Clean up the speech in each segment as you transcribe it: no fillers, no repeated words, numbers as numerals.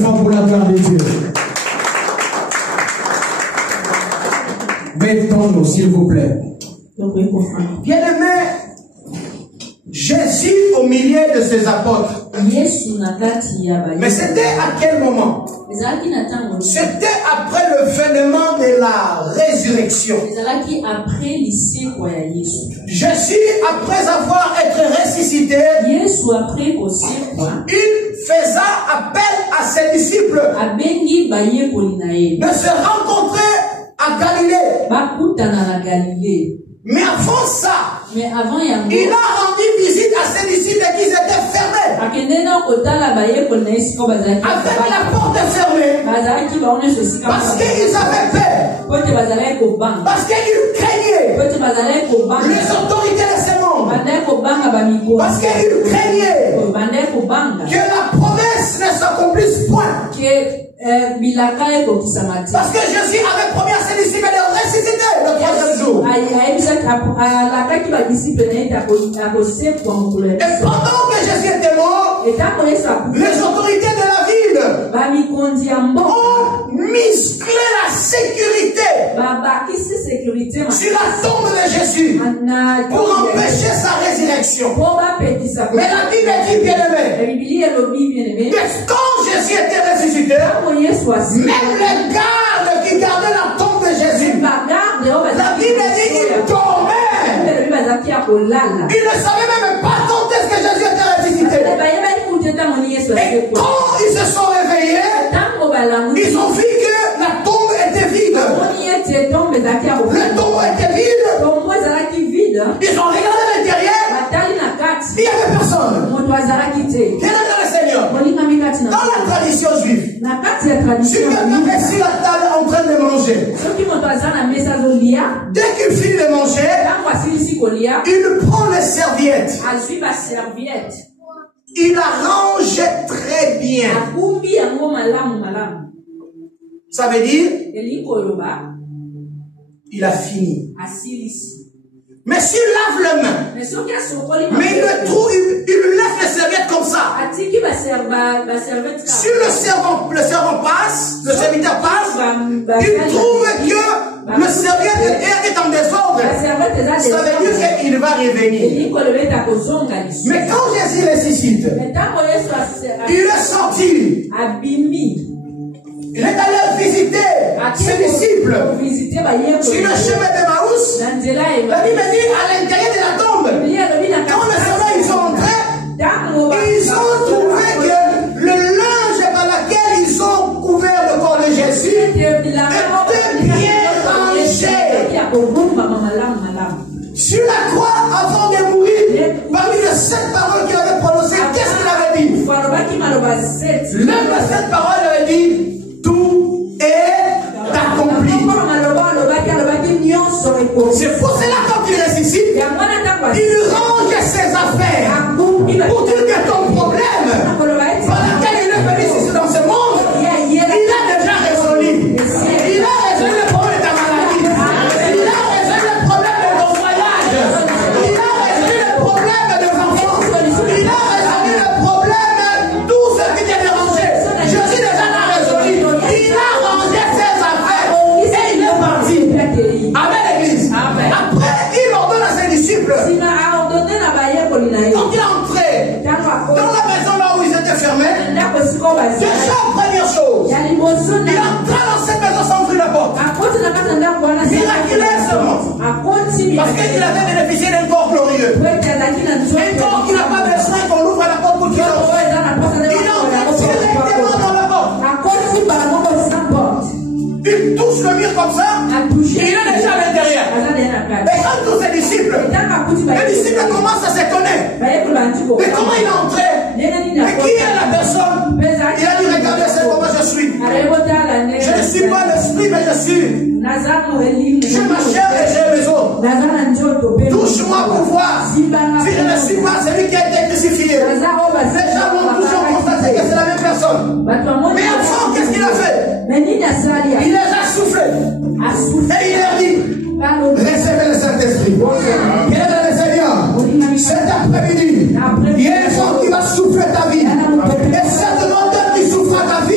Pour la gloire de Dieu. Mettons-nous, s'il vous plaît. Bien-aimé, Jésus au milieu de ses apôtres. Mais c'était à quel moment? C'était après le phénomène de la résurrection. Jésus, après avoir été ressuscité, il faisait appel à ses disciples de se rencontrer à Galilée. Mais avant ça, il a rendu visite à ses disciples qui étaient fermés. Avec la porte fermée. Parce qu'ils avaient peur. Parce qu'ils craignaient les autorités de ce monde. Parce qu'ils craignaient que la promesse ne s'accomplisse point. Parce que Jésus avait promis à ses disciples de ressusciter le troisième jour. Et pendant que Jésus était mort, les autorités de la ville ont musclé la sécurité sur la tombe de Jésus pour empêcher sa résurrection. Mais la Bible dit, bien-aimé, que quand Jésus était ressuscité, même les gardes qui gardaient la tombe de Jésus, la Bible dit qu'ils dormaient. Ils ne savaient même pas quand est-ce que Jésus était ressuscité. Et quand ils se sont réveillés, ils ont vu que la tombe était vide. Le tombe était vide. Ils ont regardé l'intérieur. Il n'y avait personne. Bien dans le Seigneur. Dans la tradition juive, si quelqu'un est sur la table en train de manger, dès qu'il finit de manger, il prend les serviettes. Il arrange très bien. Ça veut dire il a fini. Mais s'il lave les mains, mais il le trouve, il lève les serviettes comme ça. Si le servant passe, le serviteur passe, il trouve que le serviette est en désordre. Ça veut dire qu'il va revenir. Mais quand Jésus ressuscite, il est sorti. Il est allé visiter ses disciples sur le chemin de Maús. La Bible dit à l'intérieur de la tombe. Quand les soldats ils sont entrés, ils ont trouvé que le linge par lequel ils ont couvert le corps de Jésus était bien rangé. Sur la croix, avant de mourir, parmi les 7 paroles qu'il avait prononcées, qu'est-ce qu'il avait dit? L'un de cette parole avait dit: tout est accompli. C'est pour cela quand il ressuscite, il range ses affaires pour dire que ton problème par lequel il est venu ici dans ce monde, il a déjà résolu. Il a résolu le problème de ta maladie. Il a résolu le problème de ton voyage. Il a résolu le problème de tes enfants. Il a résolu le problème de tout ce qui t'est dérangé. Jésus déjà l'a résolu. Il a rangé ses affaires et il est parti. Amen, l'église. Après, il ordonne à ses disciples. Quand il est entré dans la maison là où ils étaient fermés, déjà première chose, il entra dans cette maison sans ouvrir la porte. Miraculeusement. Parce qu'il avait bénéficié d'un corps glorieux. Un corps qui n'a pas besoin qu'on ouvre la porte pour qu'il entre. Il entre directement dans la porte. Il touche le mur comme ça. Il est déjà à l'intérieur. Et quand tous ses disciples, les disciples commencent à s'étonner. Mais comment il est entré? Et qui est la personne? Il a dit: regardez, c'est comment je suis. Je ne suis pas l'esprit, mais je suis. J'ai ma chair et j'ai mes os. Touche-moi pour voir. Si je ne suis pas celui qui a été crucifié. Les gens vont toujours constater que c'est la même personne. Mais avant, qu'est-ce qu'il a fait? Il les a soufflé. Et il leur dit: recevez le Saint-Esprit. Bien dans le Seigneur, cet après-midi, il y a un vent qui va souffler ta vie. Et certainement, dès qu'il soufflera ta vie,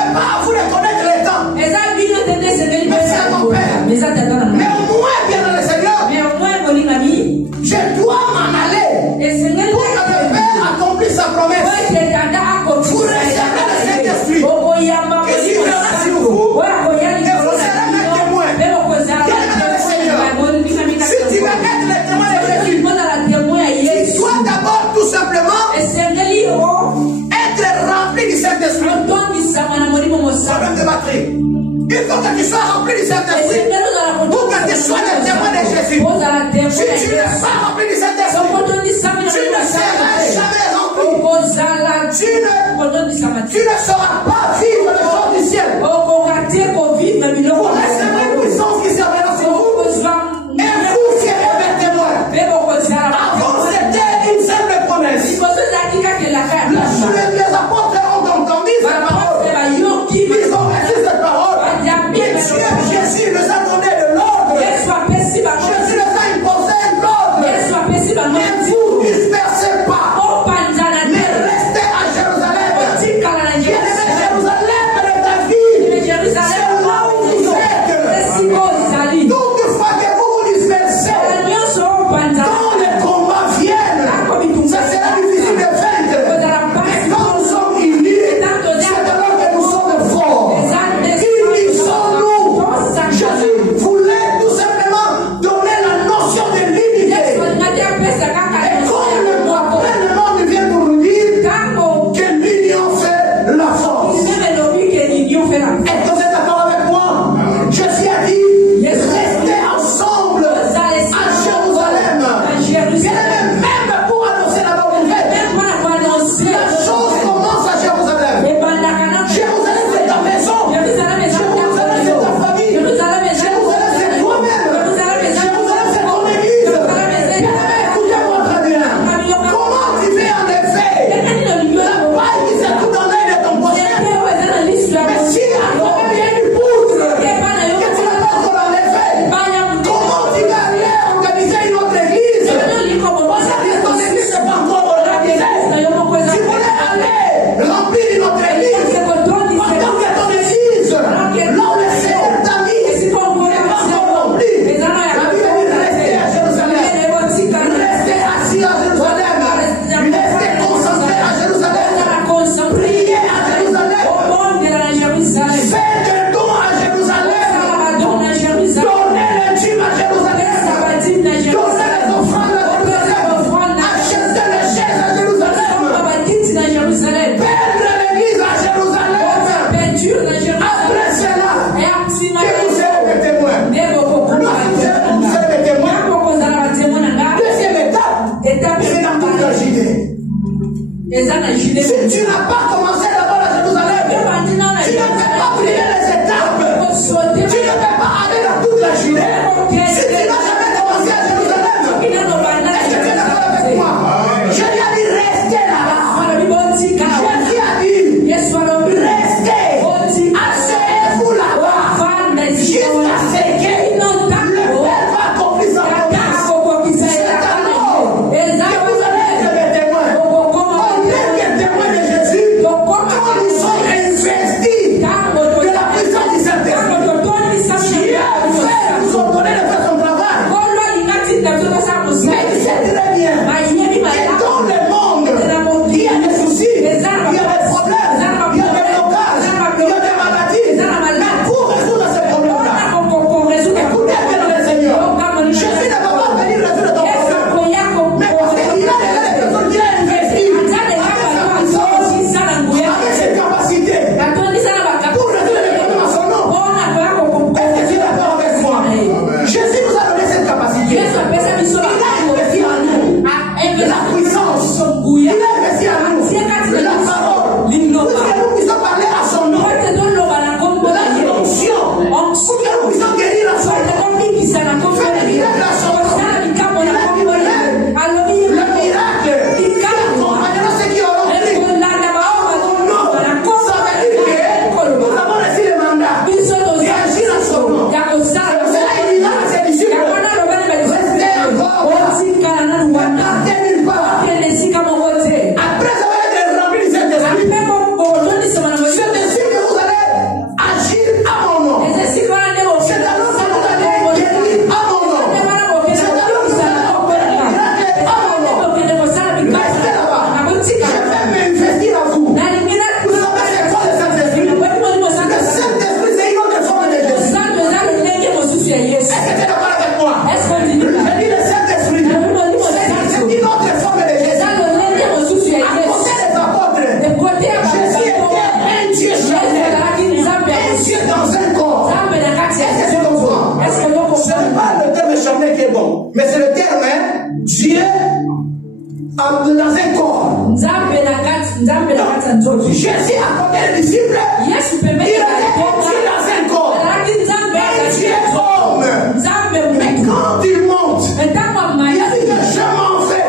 n'ai pas à vous reconnaître les temps. Mais c'est à mon Père. Mais au moins, bien dans le Seigneur, je dois m'en aller pour que le Père accomplisse sa promesse. Vous recevrez le Saint-Esprit qui vivra sur vous et vous serez mes témoins. Bien dans le Seigneur, si tu veux être le témoin de Jésus, tu dois d'abord tout simplement être rempli du Saint-Esprit. Problème de batterie. Il faut que tu sois rempli du Saint-Esprit pour que tu sois le témoin de Jésus. Si tu n'es pas rempli du Saint-Esprit, tu ne seras jamais rempli. Tu ne sauras pas vivre le jour du ciel. Vous recevrez une puissance qui s'appellera sur vous et vous serez mes témoins. Avant, c'était une simple promesse. Les apôtres ont entendu cette parole. Ils ont reçu cette parole. Et Dieu, Jésus les a donné de l'ordre. Jésus les a imposé l'ordre. Ne vous dispersez pas. Mais restez à Jérusalem. Jérusalem de David. C'est là où vous êtes. Toutefois que vous vous dispersez, quand les combats viennent, ça sera difficile de vaincre. Mais quand nous sommes unis, c'est alors que nous sommes forts. Unis sommes-nous. Jésus voulait tout simplement donner la notion de l'unité. Et comme le monde vient pour nous dire que l'union fait la force. Est-ce que vous êtes d'accord avec moi? Jésus a dit, restez ensemble à Jérusalem. Même pour annoncer la bonne nouvelle. La chose commence à Jérusalem. Jérusalem, c'est ta maison. Jérusalem, c'est ta famille. Jérusalem, c'est toi-même. Jérusalem, c'est ton église. Bien-aimé, écoutez-moi très bien. Comment tu fais en effet la paille qui s'écoute dans l'œil de ton prochain? Mais si à toi il y a une poutre que tu n'as pas encore enlevé, comment tu vas aller organiser une autre église? Parce que ton église n'est pas encore organisée. Si vous voulez aller remplir une autre église, pendant que ton église, là où le Seigneur t'a mis, n'est pas encore rempli. La Bible dit restez à Jérusalem. Restez assis à Jérusalem. Restez concentrés à Jérusalem. Priez à Jérusalem. Faites un don à Jérusalem. Donnez l'intime à Jérusalem. Donnez les offrandes à Jérusalem. Achetez les chaises à Jérusalem. Peindre l'église à Jérusalem. Après cela, que vous serez des témoins. Vous serez des témoins. Deuxième étape, c'est dans toute la Judée. Si tu n'as pas commencé d'abord à Jérusalem, tu ne peux pas brûler les étapes. Tu ne peux pas aller dans toute la Judée. Si tu n'as jamais commencé à Jérusalem, est-ce que tu es d'accord avec moi? Je lui ai dit restez là-bas. Jésus a dit restez. Asseyez-vous là-bas. Jusqu'à ce que le Père va accomplir sa promesse. C'est alors que vous allez être des témoins. En tant que témoin de Jésus, Mais c'est le terme, hein, Dieu dans un corps. Jésus a côté les disciples, il était dans un corps. Dieu est homme. Mais quand il monte, il a dit que je m'en vais.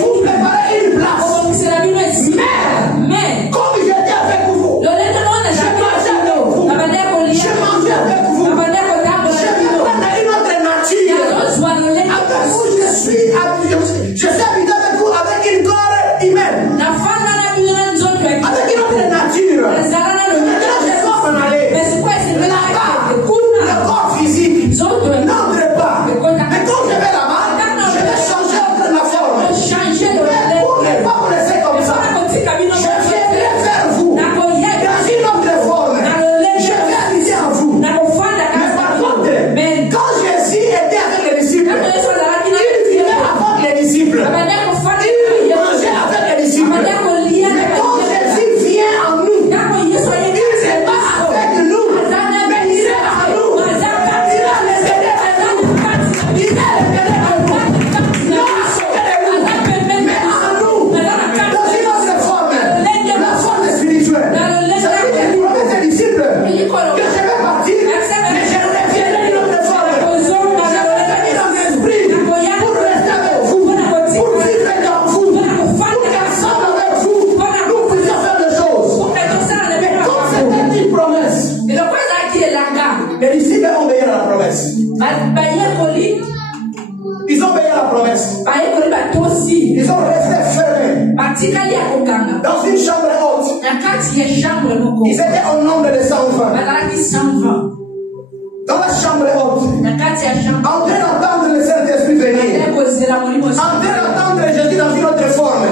Vous préparez une place. Mais comme j'étais avec vous, je mangeais avec vous. Je mangeais avec vous. Je vais prendre une autre nature. Avec vous, je suis habité avec vous avec une corps humaine. Avec une autre nature. Maintenant, je dois m'en aller. Là-bas, le corps physique n'entre pas. Mais quand je vais là-bas, je vais changer la forme. Mais pour ne pas vous laisser comme ça, je viendrai vers vous dans une autre forme. Je vais habiter en vous. Mais par contre, quand Jésus était avec les disciples, il vivait avec les disciples. Il mangeait avec les disciples. Mais quand Jésus vient en nous, il n'est pas avec nous, mais il est en nous. Il a les aider à nous. Il a les aider à nous. Il a sauvé nous. Mais en nous, dans une autre forme, la forme spirituelle. Ça veut dire qu'il promet ses disciples que je vais partir, mais je reviendrai d'une autre forme. Je vais venir dans l'esprit pour rester avec vous, pour vivre dans vous, pour qu'ensemble avec vous, nous puissions faire des choses. Mais comme c'était une promesse, les disciples ont veillé à la promesse. Ils ont veillé à la promesse. Ils ont resté fermés dans une chambre haute. Ils étaient au nombre de 120. Dans la chambre haute, en train d'entendre le Saint-Esprit venir, en train d'entendre Jésus dans une autre forme.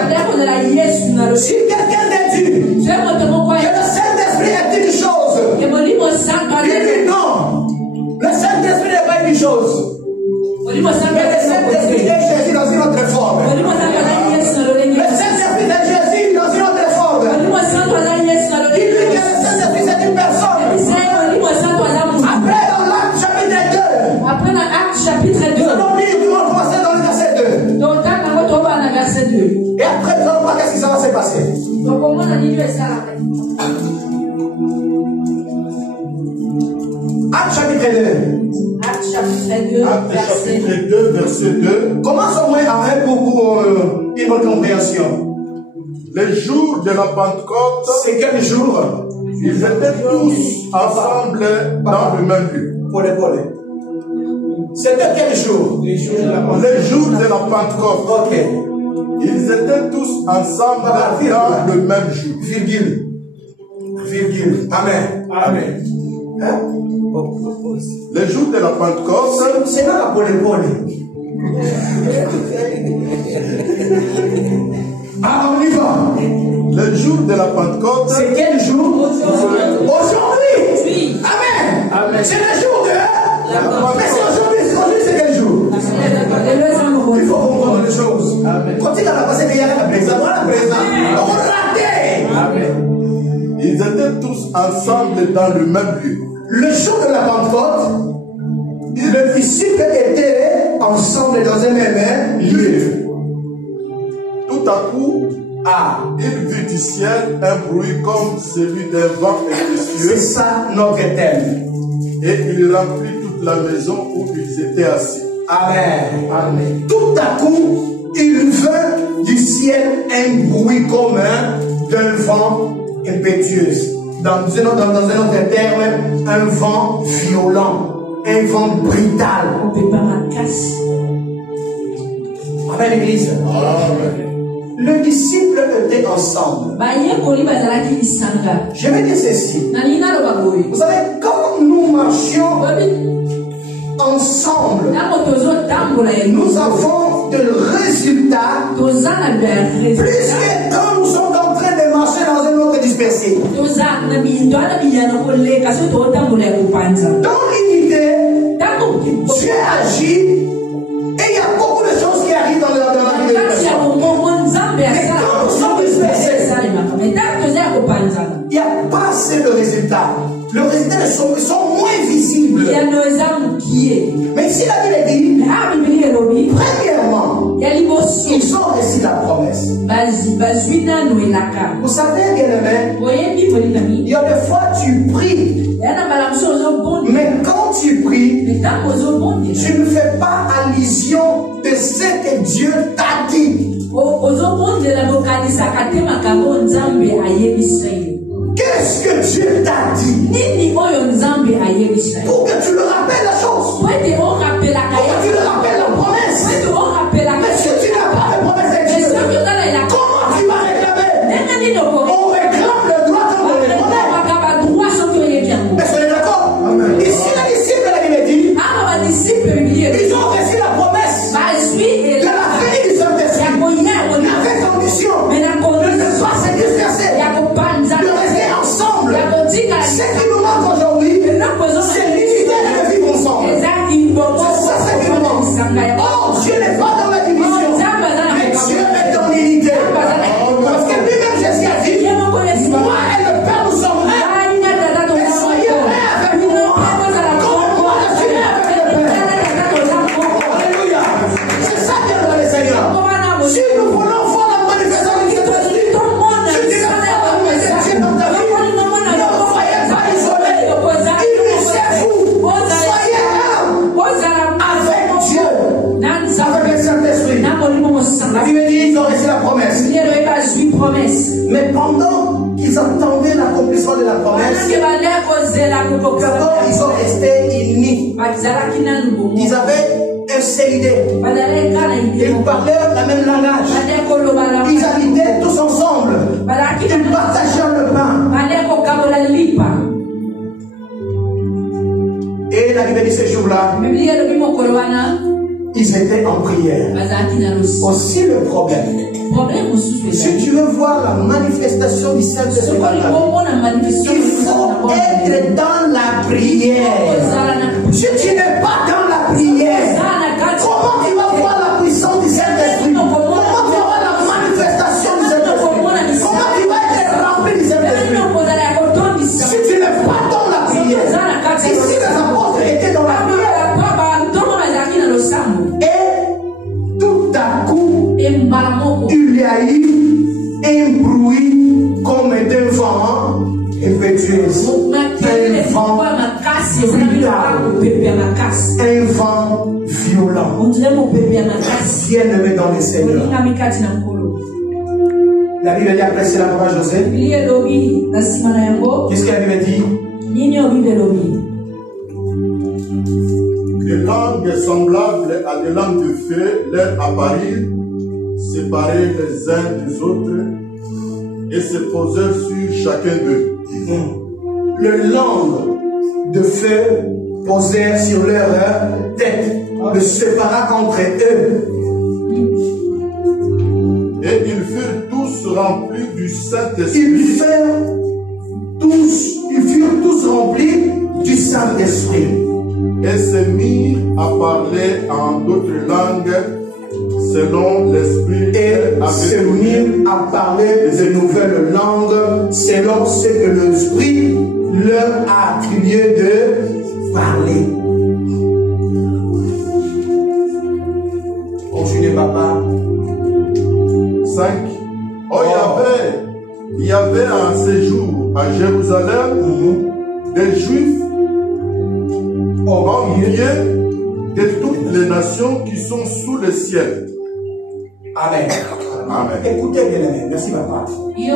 Si quelqu'un n'est dit que le Saint-Esprit est une chose, il dit non. Le Saint-Esprit n'est pas une chose. Mais le Saint-Esprit est Jésus dans une autre forme. Le Saint-Esprit est Jésus dans une autre forme. Il dit que le Saint-Esprit c'est une personne. Après dans l'acte chapitre 2, nous allons lire, nous allons commencer dans le verset 2. Et après nous allons voir qu'est-ce qui va se passer. Acte chapitre 2, verset 2. Commençons au moins à pour une bonne compréhension. Les jours de la Pentecôte, c'est quel jour? Ils étaient tous ensemble dans le même lieu. C'était quel jour? Les jours de la Pentecôte. Ok. Ils étaient tous ensemble dans le même jour. Virgule. Amen. Hein? Les jours de la Pentecôte. C'est pas la pole. Alors on y va. Le jour de la Pentecôte. C'est quel jour? Aujourd'hui. Amen. C'est le jour de la Pentecôte. Mais c'est aujourd'hui, c'est quel jour? Il faut comprendre les choses. Quand il a passé qu'il y a la présence, on raté. Amen. Ils étaient tous ensemble dans le même lieu. Le jour de la Pentecôte, les disciples étaient ensemble dans un même lieu. Tout à coup, il vit du ciel un bruit comme celui d'un vent impétueux. C'est ça notre thème. Et il remplit toute la maison où ils étaient assis. Amen. Tout à coup, il vint du ciel un bruit commun d'un vent impétueux. Dans un autre terme, un vent violent, un vent brutal. Amen, l'église. Le disciple était ensemble. Je vais dire ceci. Vous savez, quand nous marchions ensemble, nous avons de résultats plus que quand nous sommes en train de marcher dans un autre dispersé. Dans l'unité, Dieu agit et il y a beaucoup de choses qui arrivent dans la vie de la personne. Mais quand nous sommes dispersés, il n'y a pas ce le résultat. Le résultat sont moins visibles. Mais ici la Bible dit, premièrement, ils ont reçu la promesse. Vous savez, bien-aimé, il y a des fois tu pries, mais quand tu pries, tu ne fais pas allusion de ce que Dieu t'a dit. Qu'est-ce que Dieu t'a dit? Pour que tu le rappelles la chose. Pour que tu le rappelles la promesse. Mais si tu n'as pas de promesse avec Dieu, comment tu vas réclamer? On réclame le droit quand on le reconnaît. Est-ce qu'on est d'accord? Ici, les disciples de la Bible dit, ils ont reçu la promesse de la venue du Saint-Esprit. Avec condition de ne pas se disperser, de rester ensemble. Ce qui nous manque aujourd'hui, c'est l'unité de vivre ensemble. C'est ça ce qui nous manque. Or, Dieu n'est pas dans la division, mais Dieu est dans l'unité. Parce que lui-même Jésus a dit, moi et le Père nous sommes un. Et soyez un avec moi, comme moi je suis un avec le Père. Alléluia. C'est ça qui est dans le Seigneur. Si nous voulons voir la manifestation du Saint-Esprit, tu diras pas la manifestation dans ta vie. Ne soyez pas isolés. Unissez-vous. Soyez un avec Dieu, avec le Saint-Esprit. La Bible dit qu'ils ont reçu la promesse. Mais pendant qu'ils attendaient l'accomplissement de la promesse, d'abord ils sont restés unis. Ils avaient un seul idée. Ils parlaient le même langage. Ils habitaient tous ensemble. Ils partageaient le pain. Et la Bible dit ce jour-là, ils étaient en prière. Aussi le problème. Si tu veux voir la manifestation du Saint-Esprit, il faut être dans la prière. Si tu n'es pas dans la prière, comment tu vas voir la puissance du Saint-Esprit? Comment tu vas voir la manifestation du Saint-Esprit? Comment tu vas être rempli du Saint-Esprit? Si tu n'es pas dans la prière, ici les apôtres étaient dans la prière. Et tout à coup, il y a eu un bruit comme d'un vent impétueux, un vent violent. Bien-aimé dans le Seigneur. La Bible dit après cela, papa José, qu'est-ce que la Bible dit? Des langues semblables à des lampes de feu leur apparurent, séparées les uns des autres, et se posèrent sur chacun d'eux. Les langues de feu posèrent sur leur tête, le sépara entre eux. Et ils furent tous remplis du Saint-Esprit. Ils furent tous remplis du Saint-Esprit. Et se mirent à parler en d'autres langues selon l'Esprit. Et se mirent à parler de nouvelles langues selon ce que l'Esprit leur a attribué de parler. Continuez, papa. 5. Oh, il y avait en séjour à Jérusalem des Juifs enviés de toutes les nations qui sont sous le ciel. Amen. Amen. Écoutez bien, amen. Merci, papa. Il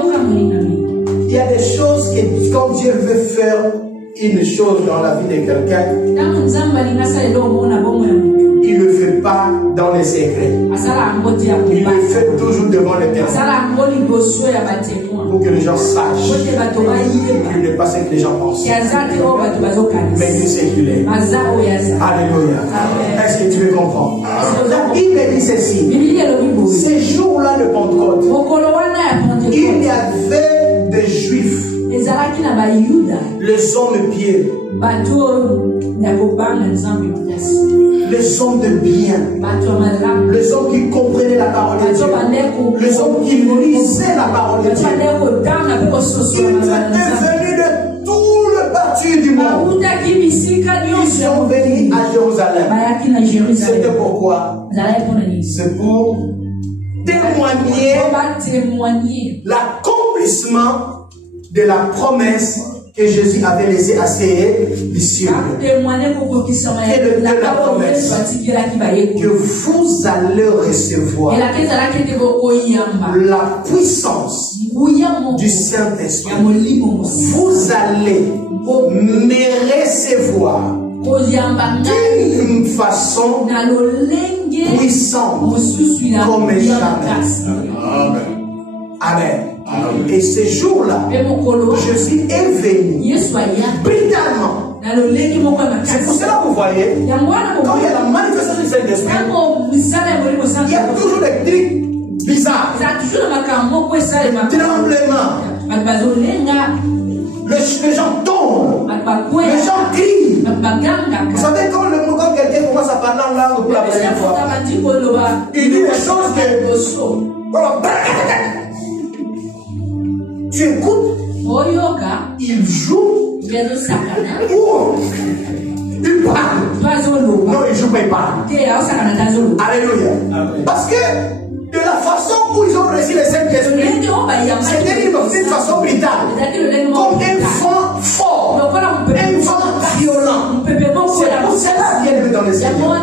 y a des choses que quand Dieu veut faire une chose dans la vie de quelqu'un, il ne le fait pas dans les secrets. Il le fait toujours devant les témoins. Pour que les gens sachent qu'il n'est pas ce que les gens pensent. Mais Dieu sait qu'il est. Alléluia. Est-ce que tu veux comprendre? La Bible dit ceci. Ces jours-là de Pentecôte, il y avait des Juifs, les hommes pieux, les hommes de bien, les hommes qui comprenaient la parole de Dieu, les hommes qui lisaient la parole de Dieu. Ils étaient venus de Ils sont venus à Jérusalem. C'était pourquoi? C'est pour témoigner l'accomplissement de la promesse que Jésus avait laissé à ses disciples. Et la promesse que vous allez recevoir la puissance du Saint-Esprit. Vous allez me recevoir d'une façon puissante comme jamais. Amen. Amen. Et ce jour-là, Jésus est venu brutalement. C'est pour cela que vous voyez, quand il y a la manifestation du Saint-Esprit, il y a toujours des trucs bizarres. Des tremblements. Les gens tombent. Les gens crient. Vous savez, quand quelqu'un commence à parler en langue pour la première fois, il dit des choses que... Tu écoutes, il joue, ou il parle. Non, il joue pas, il parle. Alléluia. Parce que de la façon où ils ont reçu le Saint-Esprit, c'était une façon brutale. Comme un vent fort, un vent violent. C'est pour cela qu'il est dans le Seigneur.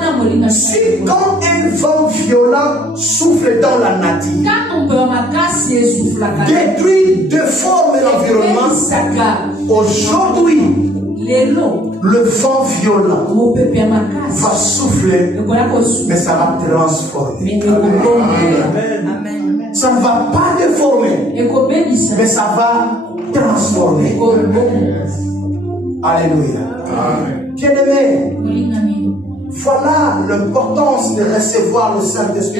Si quand un vent violent souffle dans la nature, détruit, déforme l'environnement, aujourd'hui, le vent violent va souffler, mais ça va transformer. Amen. Ça ne va pas déformer, mais ça va transformer. Alléluia. Bien-aimé, voilà l'importance de recevoir le Saint-Esprit.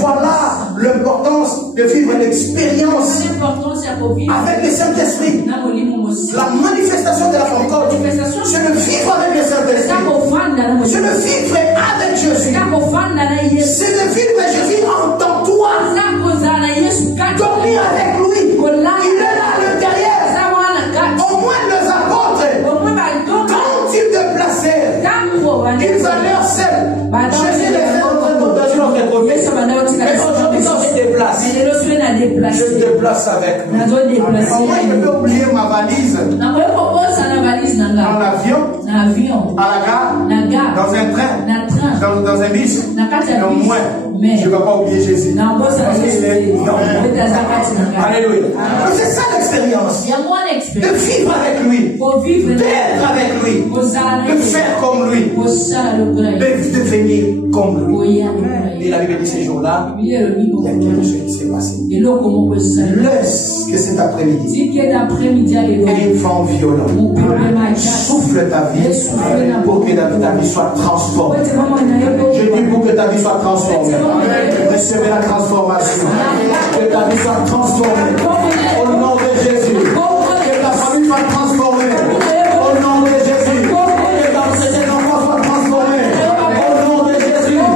Voilà l'importance de vivre une expérience avec le Saint-Esprit. La manifestation de la concorde, c'est de vivre avec le Saint-Esprit. C'est de vivre avec Jésus. C'est de vivre Jésus en tant que toi. Dormir avec lui. Il est là à l'intérieur. Au moins les apôtres, quand ils déplaçaient, ils allèrent seuls. Jésus les fait entrer dans notre côté. Mais aujourd'hui, quand je déplace, je déplace avec lui. Moi, je peux oublier ma valise dans l'avion, à la gare, dans un train, dans un bus. Non, moi, je ne vais pas oublier Jésus. Alléluia. C'est ça l'expérience. De vivre avec lui, d'être avec lui, de faire comme lui, de devenir comme lui. Et la Bible dit ces jours-là, il y a quelque chose qui s'est passé. Laisse que cet après-midi, un vent violent souffle ta vie pour que ta vie soit transformée. Je dis pour que ta vie soit transformée. Recevez la transformation. Que ta vie soit transformée. Au nom de Jésus. Que ta famille soit transformée. Au nom de Jésus. Que tes enfants soient transformés. Au nom de Jésus. Que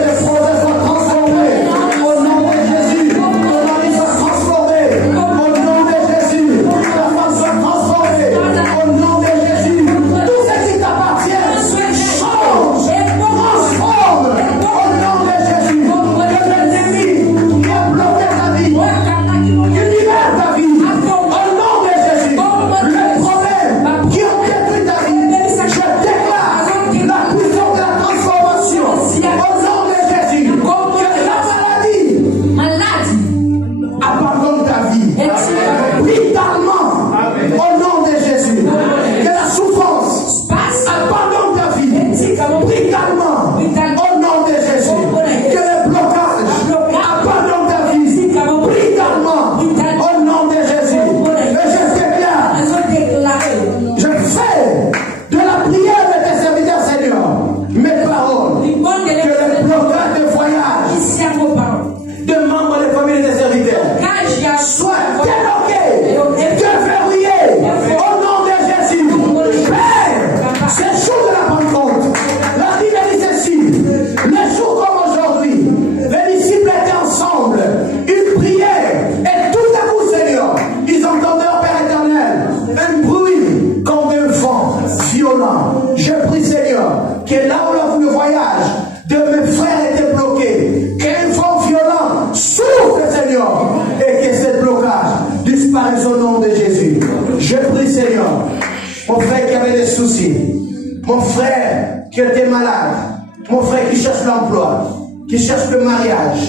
tes projets soient transformés. Au nom de Jésus. Que ta vie soit transformée. Au nom de Jésus. Que ta femme soit transformée. Au nom de Jésus. Tout ce qui t'appartient change. Transforme. Au nom de Jésus. Que l'ennemi qui a bloqué ta vie, qui libère ta vie. Au nom Mon frère qui avait des soucis. Mon frère qui était malade. Mon frère qui cherche l'emploi. Qui cherche le mariage.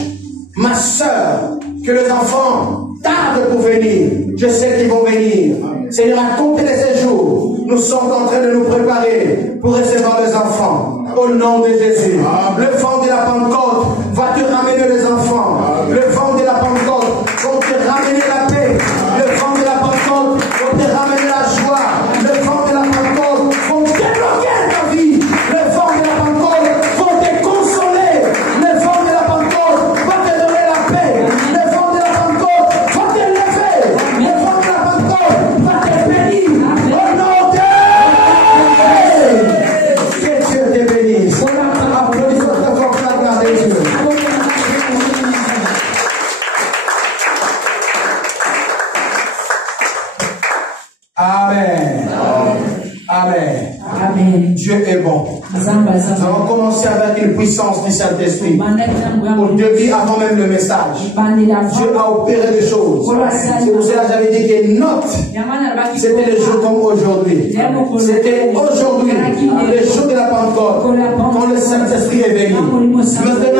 Ma soeur, que les enfants tardent pour venir. Je sais qu'ils vont venir. Seigneur, à compter de ces jours, nous sommes en train de nous préparer pour recevoir les enfants. Au nom de Jésus. Le vent de la Pentecôte va te ramener les enfants. Le vent de la Pentecôte va te ramener la paix. Le vent de la Pentecôte va te ramener la joie. Le vent de la Pentecôte va débloquer ta vie. Le vent de la Pentecôte va te consoler. Le vent de la Pentecôte va te donner la paix. Le vent de la Pentecôte va te lever. Le vent de la Pentecôte va te bénir. Au nom de que Dieu te bénisse. Applaudissons encore pour la gloire de Dieu. Amen. Amen. Amen. Dieu est bon. Nous allons commencer avec une puissance du Saint-Esprit. Au début, avant même le message, Dieu a opéré des choses. C'est pour cela que j'avais dit que note, c'était le jour comme aujourd'hui. C'était aujourd'hui, le jour de la Pentecôte, quand le Saint-Esprit est venu. Maintenant,